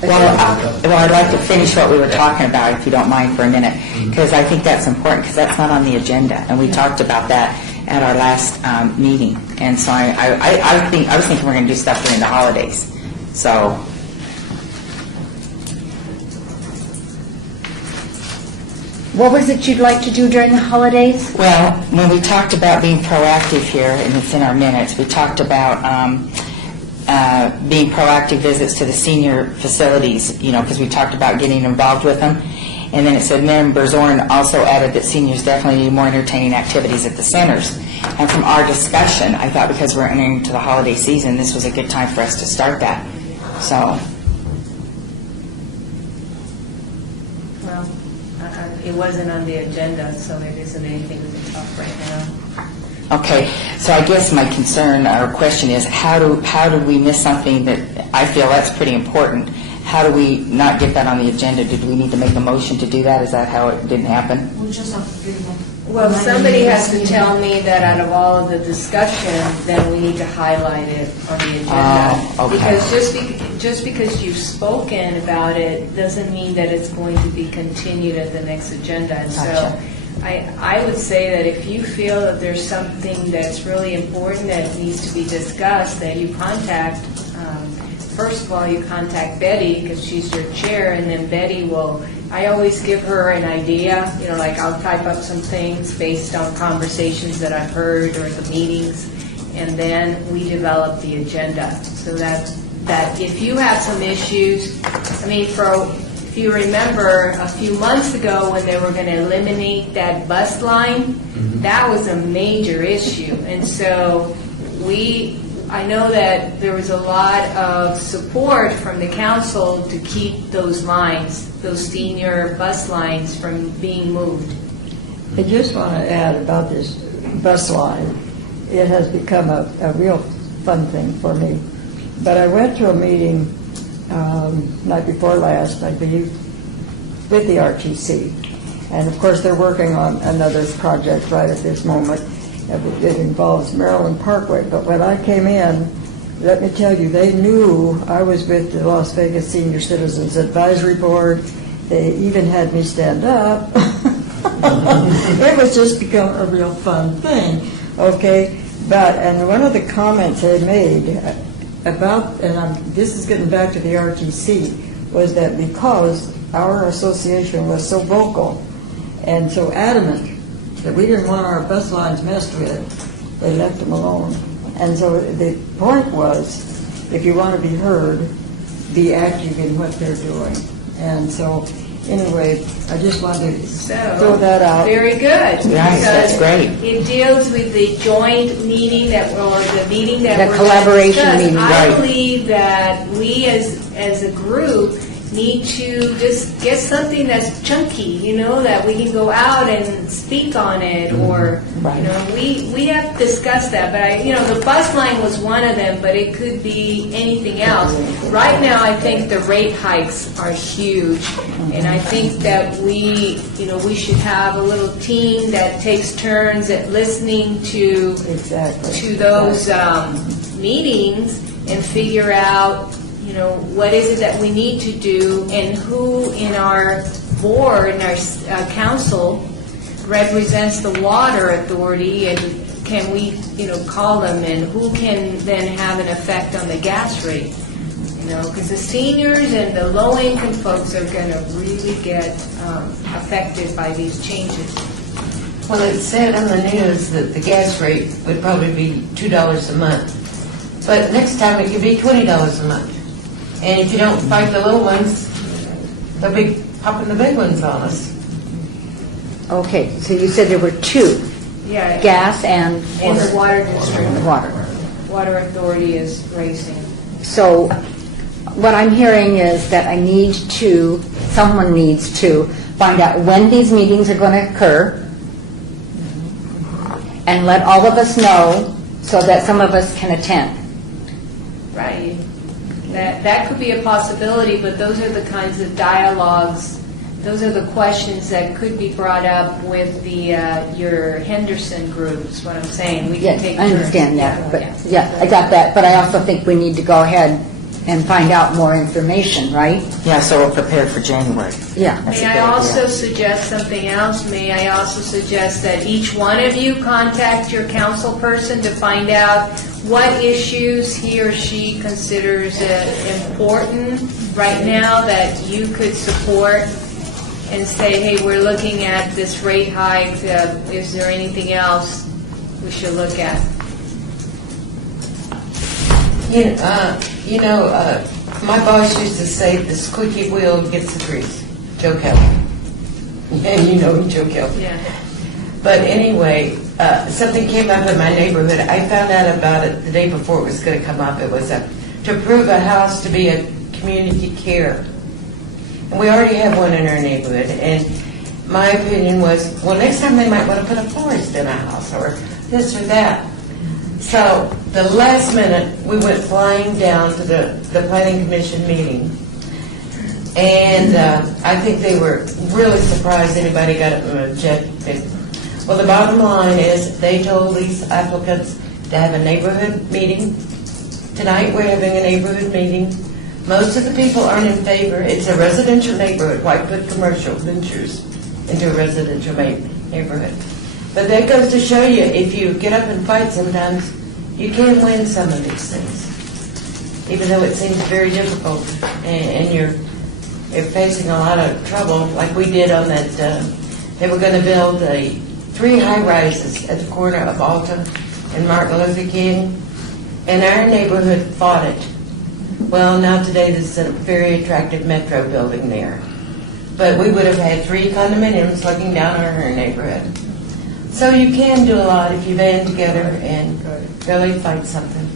Well, I'd like to finish what we were talking about, if you don't mind, for a minute, because I think that's important, because that's not on the agenda, and we talked about that at our last meeting. And so I was thinking we're going to do stuff during the holidays. So, What was it you'd like to do during the holidays? well, when we talked about being proactive here, and it's in our minutes, we talked about being proactive visits to the senior facilities, because we talked about getting involved with them. And then it said, Member Zorn also added that seniors definitely need more entertaining activities at the centers. And from our discussion, I thought because we're entering into the holiday season, this was a good time for us to start that. So, Well, it wasn't on the agenda, so there isn't anything we can talk right now. okay. So I guess my concern or question is, how do we miss something that I feel that's pretty important? How do we not get that on the agenda? Did we need to make a motion to do that? Is that how it didn't happen? We'll just have to give them. Well, somebody has to tell me that out of all of the discussion, then we need to highlight it on the agenda. Oh, okay. Because just because you've spoken about it doesn't mean that it's going to be continued at the next agenda. And Gotcha. so I would say that if you feel that there's something that's really important that needs to be discussed, that you contact, first of all, you contact Betty, because she's your chair, and then Betty will, I always give her an idea, like I'll type up some things based on conversations that I've heard during the meetings, and then we develop the agenda. So that if you have some issues, if you remember a few months ago when they were going to eliminate that bus line, that was a major issue. And so I know that there was a lot of support from the council to keep those lines, those senior bus lines, from being moved. I just want to add about this bus line. It has become a real fun thing for me. But I went to a meeting night before last, I believe, with the RTC. And of course, they're working on another project right at this moment. It involves Maryland Parkway. But when I came in, let me tell you, they knew I was with the Las Vegas Senior Citizens Advisory Board. They even had me stand up. It was just become a real fun thing, okay? And one of the comments they made about, this is getting back to the RTC, was that because our association was so vocal and so adamant that we didn't want our bus lines messed with, they left them alone. And so the point was, if you want to be heard, be active in what they're doing. And so, anyway, I just wanted to throw that out. Very good. Yes, that's great. It deals with the joint meeting or the meeting that The we're collaboration gonna discuss. meeting, I right. believe that we as a group need to just get something that's chunky, that we can go out and speak on it, or, we have discussed that, but the bus line was one of them, but it could be anything else. Right now, I think the rate hikes are huge, and I think that we should have a little team that takes turns at listening to those meetings and figure out, what is it that we need to do, and who in our board, in our council, represents the water authority, and can we, call them, and who can then have an effect on the gas rate? Because the seniors and the low-income folks are going to really get affected by these changes. Well, it said on the news that the gas rate would probably be $2 a month. But next time it could be $20 a month. And if you don't fight the little ones, they'll be popping the big ones on us. Okay, so you said there were two, Yeah. gas and In the water district. water. Water authority is racing. So what I'm hearing is that someone needs to find out when these meetings are going to occur and let all of us know so that some of us can attend. Right. That could be a possibility, but those are the kinds of dialogues, those are the questions that could be brought up with your Henderson group, is what I'm saying. We can Yes, take I turns. understand that, but, yeah, I got that, but I also think we need to go ahead and find out more information, right? Yeah, so we're prepared for January. Yeah. That's a May good I idea. also suggest something else? May I also suggest that each one of you contact your council person to find out what issues he or she considers important right now that you could support, and say, hey, we're looking at this rate hike, is there anything else we should look at? My boss used to say, the squeaky wheel gets the grease. Joe Kelly. And you know Joe Kelly. Yeah. But anyway, something came up in my neighborhood. I found out about it the day before it was going to come up. It was to approve a house to be a community care. And we already have one in our neighborhood. And my opinion was, well, next time they might want to put a florist in a house or this or that. So the last minute, we went flying down to the Planning Commission meeting. And I think they were really surprised anybody got up and objected. Well, the bottom line is they told these applicants to have a neighborhood meeting. Tonight, we're having a neighborhood meeting. Most of the people aren't in favor. It's a residential neighborhood. Whitefoot Commercial ventures into a residential neighborhood. But that goes to show you, if you get up and fight sometimes, you can win some of these things. Even though it seems very difficult and you're facing a lot of trouble, like we did on that, they were going to build 3 high-rises at the corner of Alta and Martin Luther King, and our neighborhood fought it. Well, now today there's a very attractive metro building there. But we would have had 3 condominiums looking down on our neighborhood. So you can do a lot if you band together and really fight something.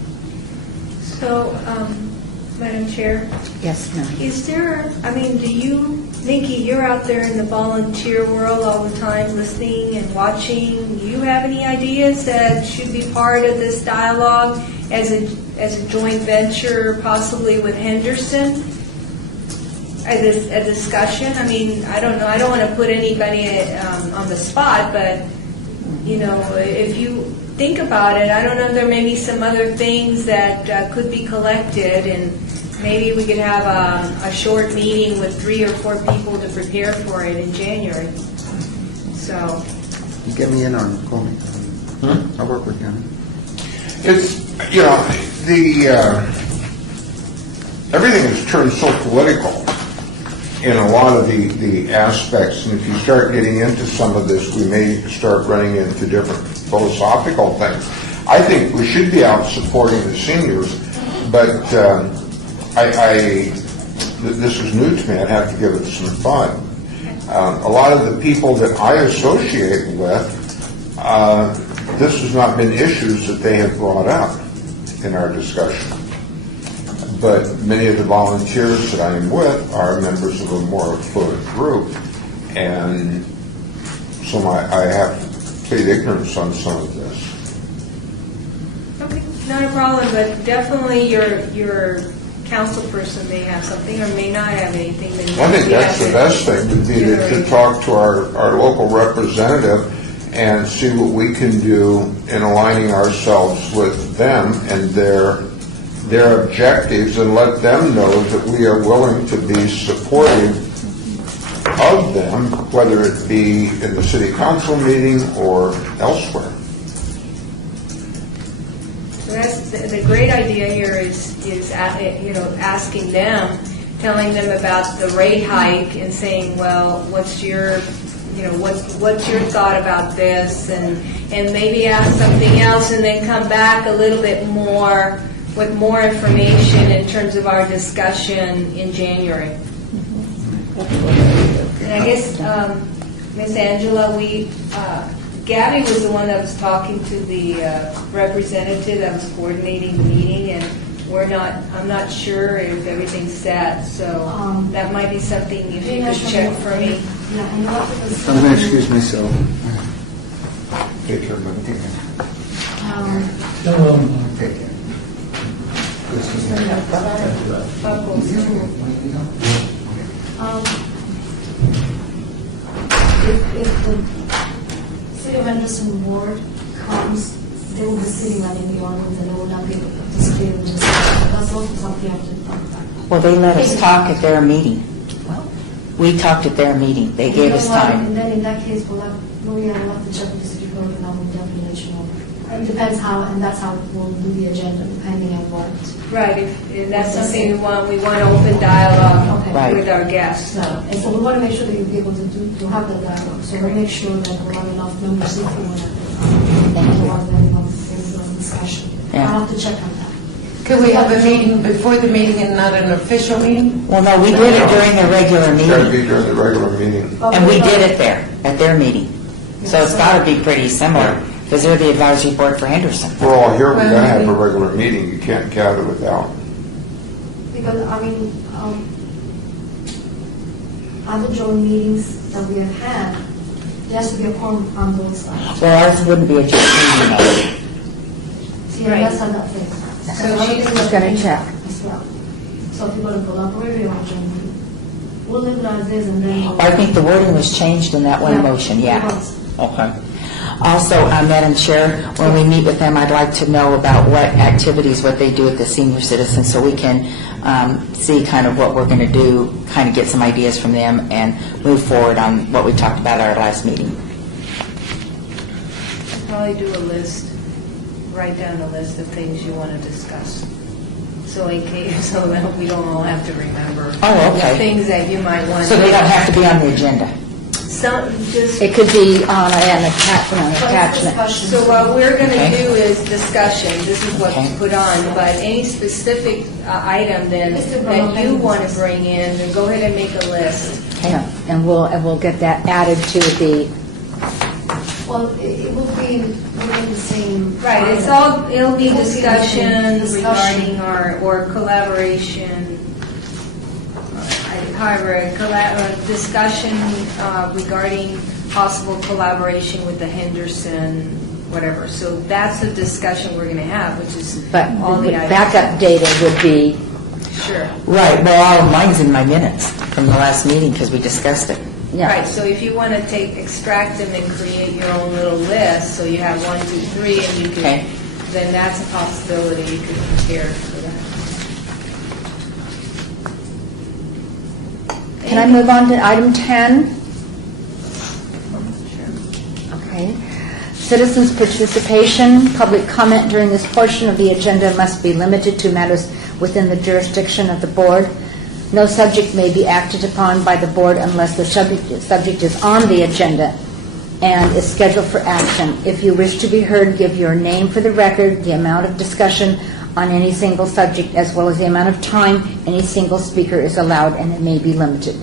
So, Madam Chair, Yes, no. is there, do you, Nikki, you're out there in the volunteer world all the time listening and watching. Do you have any ideas that should be part of this dialogue as a joint venture, possibly with Henderson? A discussion? I don't know. I don't want to put anybody on the spot, but, if you think about it, I don't know, there may be some other things that could be collected, and maybe we could have a short meeting with 3 or 4 people to prepare for it in January. So, You get me in on it, call me. I'll work with you on it. It's, everything has turned so political in a lot of the aspects, and if you start getting into some of this, we may start running into different philosophical things. I think we should be out supporting the seniors, but this is new to me. I'd have to give it some thought. A lot of the people that I associate with, this has not been issues that they have brought up in our discussion. but many of the volunteers that I am with are members of a more affluent group, and so I have complete ignorance on some of this. Okay, not a problem, but definitely your council person may have something or may not have anything. Then I think we that's have the best thing, would be to talk to our local representative and see what we can do in aligning ourselves with them and their objectives, and let them know that we are willing to be supportive of them, whether it be in the city council meeting or elsewhere. So that's the great idea here is asking them, telling them about the rate hike and saying, well, what's your thought about this, and maybe ask something else, and then come back a little bit more with more information in terms of our discussion in January. And I guess, Ms. Angela, Gabby was the one that was talking to the representative that was coordinating the meeting, and I'm not sure if everything's set, so that might be something if you could check for me. Yeah, I know because. I'm going to excuse myself. Take care, man. Take care. If the City of Henderson Ward comes, they will be sitting right in the audience and they will not be able to participate in the discussion. That's also something I have to talk about. Well, they let us talk at their meeting. We talked at their meeting. They gave us time. And then in that case, we'll have to check with the city code and I will definitely let you know. It depends how, and that's how we'll do the agenda, depending on what. Right, if that's something we want open dialogue Okay. with our guests. And so we want to make sure that you'll be able to have that dialogue. So we'll make sure that we'll have enough members if we want to have a discussion. Yeah. I'll have to check on that. Could we have a meeting before the meeting and not an official meeting? Well, no, we did it during the regular It's got to meeting, be during the regular meeting. and we did it there, at their meeting. So it's got to be pretty similar, because they're the advisory board for Henderson. We're all here, we're going to have a regular meeting, you can't gather without. Because, I mean, other joint meetings that we have had, there has to be a quorum on both sides. Well, ours wouldn't be a joint meeting, though. See, Right. that's how that thing. So she's gonna check. As well. So if you want to collaborate on joint meeting, we'll leave it as is and then. we'll- I think the wording was changed in that one Yeah, motion, it yeah. was. Okay. Also, Madam Chair, when we meet with them, I'd like to know about what activities, what they do with the senior citizens, so we can see kind of what we're going to do, kind of get some ideas from them, and move forward on what we talked about at our last meeting. Probably do a list, write down a list of things you want to discuss. So in case, so that we don't all have to remember. Oh, okay. The things that you might want. So they don't have to be on the agenda. Some, just, It could be on an attachment. But it's discussion. so what we're going to Okay. do is discussion, this is what to Okay. put on, but any specific item then that you want to bring in, then go ahead and make a list. Yeah, and we'll get that added to the, Well, it will be within the same. Right, it'll be discussion regarding or collaboration, however, discussion regarding possible collaboration with the Henderson, whatever. So that's a discussion we're going to have, which is but all the the items. backup data would be, Sure. Right, well, all of mine's in my minutes from the last meeting, because we discussed it. yeah. Right, so if you want to extract them and create your own little list, so you have 1, 2, 3, and you Okay. can, then that's a possibility you could prepare for that. Can I move on to item 10? Okay. Citizens' participation, public comment during this portion of the agenda must be limited to matters within the jurisdiction of the board. No subject may be acted upon by the board unless the subject is on the agenda and is scheduled for action. If you wish to be heard, give your name for the record, the amount of discussion on any single subject, as well as the amount of time any single speaker is allowed, and it may be limited.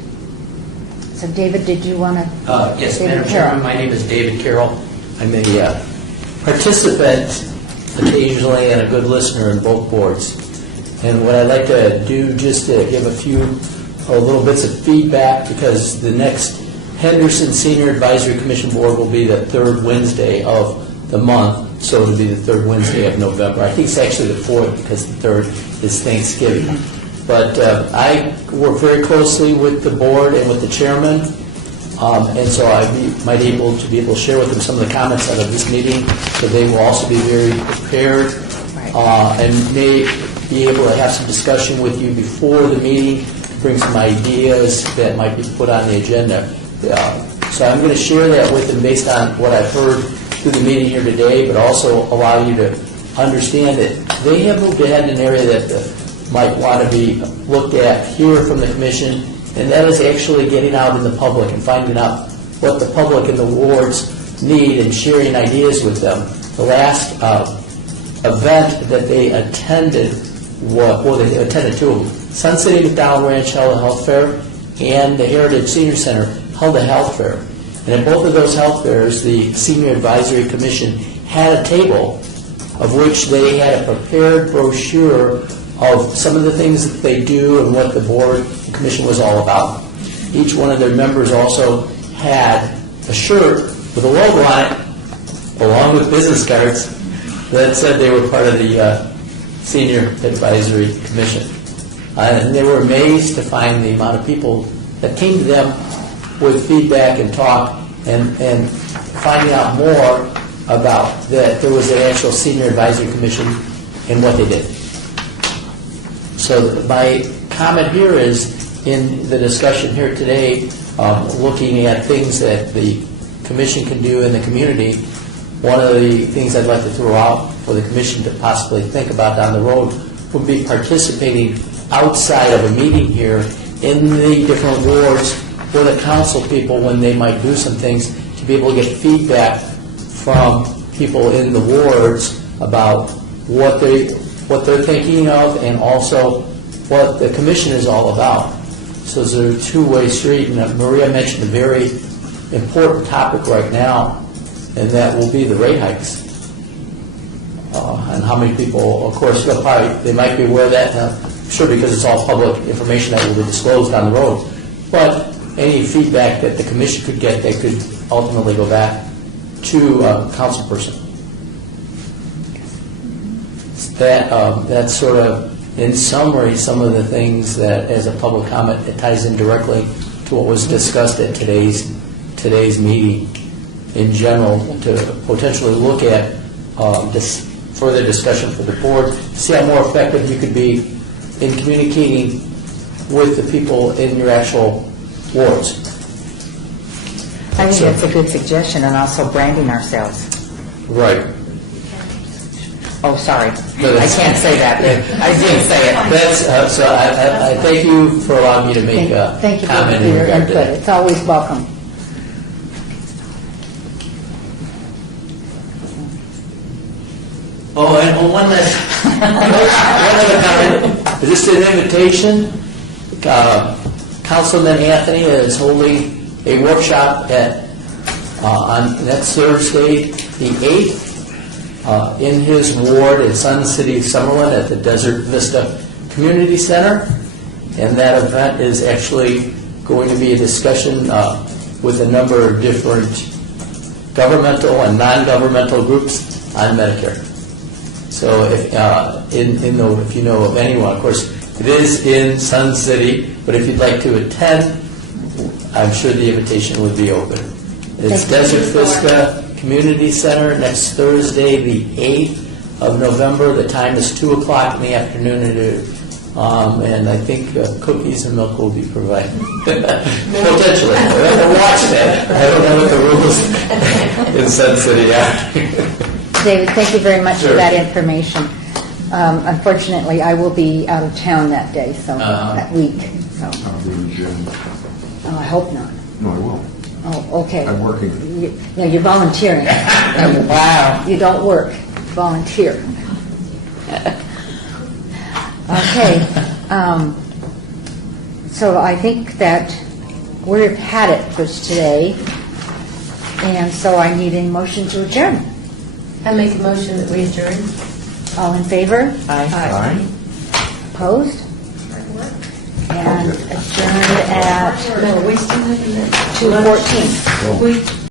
So, David, did you want to? Yes, David Madam Carroll. Chairman, my name is David Carroll. I'm a participant occasionally and a good listener in both boards. And what I'd like to do, just to give a few little bits of feedback, because the next Henderson Senior Advisory Commission Board will be the third Wednesday of the month, so it'll be the third Wednesday of November. I think it's actually the fourth, because the third is Thanksgiving. But I work very closely with the board and with the chairman, and so I might be able to share with them some of the comments out of this meeting, so they will also be very prepared and may be able to have some discussion with you before the meeting, bring some ideas that might be put on the agenda. So I'm going to share that with them based on what I've heard through the meeting here today, but also allow you to understand that they have moved ahead in an area that might want to be looked at here from the commission, and that is actually getting out in the public and finding out what the public and the wards need and sharing ideas with them. The last event that they attended, they attended two of them. Sun City McDonald Ranch held a health fair, and the Heritage Senior Center held a health fair. And at both of those health fairs, the Senior Advisory Commission had a table of which they had a prepared brochure of some of the things that they do and what the board and commission was all about. Each one of their members also had a shirt with a logo on it, along with business cards, that said they were part of the Senior Advisory Commission. And they were amazed to find the amount of people that came to them with feedback and talk and finding out more about that there was an actual Senior Advisory Commission and what they did. So my comment here is, in the discussion here today, looking at things that the commission can do in the community, one of the things I'd like to throw out for the commission to possibly think about down the road would be participating outside of a meeting here in the different wards for the council people when they might do some things, to be able to get feedback from people in the wards about what they're thinking of and also what the commission is all about. So it's a two-way street, and Maria mentioned a very important topic right now, and that will be the rate hikes. And how many people, of course, they might be aware of that, sure, because it's all public information that will be disclosed down the road. But any feedback that the commission could get that could ultimately go back to a council person. That's sort of, in summary, some of the things that, as a public comment, it ties in directly to what was discussed at today's meeting in general, to potentially look at this further discussion for the board, see how more effective you could be in communicating with the people in your actual wards. I think that's a good suggestion, and also branding ourselves. Right. Oh, sorry. I can't say that. I didn't say it. That's, so I thank you for allowing me to make a Thank you for comment in your regard to input. that. It's always welcome. Oh, and one last, one other comment. Just an invitation. Councilman Anthony is holding a workshop on next Thursday, the 8th, in his ward in Sun City, Summerlin, at the Desert Vista Community Center. And that event is actually going to be a discussion with a number of different governmental and non-governmental groups on Medicare. So if you know of anyone, of course, it is in Sun City, but if you'd like to attend, I'm sure the invitation would be open. It's Desert Vista Community Center next Thursday, the 8th of November. The time is 2 o'clock in the afternoon, and I think cookies and milk will be provided. Potentially. I have to watch that. I don't know what the rules in Sun City are. David, thank you very much for Sure. that information. Unfortunately, I will be out of town that day, that week. So, I'll be in June. I hope not. No, I won't. Oh, okay. I'm working. No, you're volunteering. Wow. You don't work, volunteer. Okay. So I think that we've had it for today, and so I need a motion to adjourn. I make a motion that we adjourn. All in favor? Aye. Aye. Opposed? And adjourned at No, we still have 2:14. We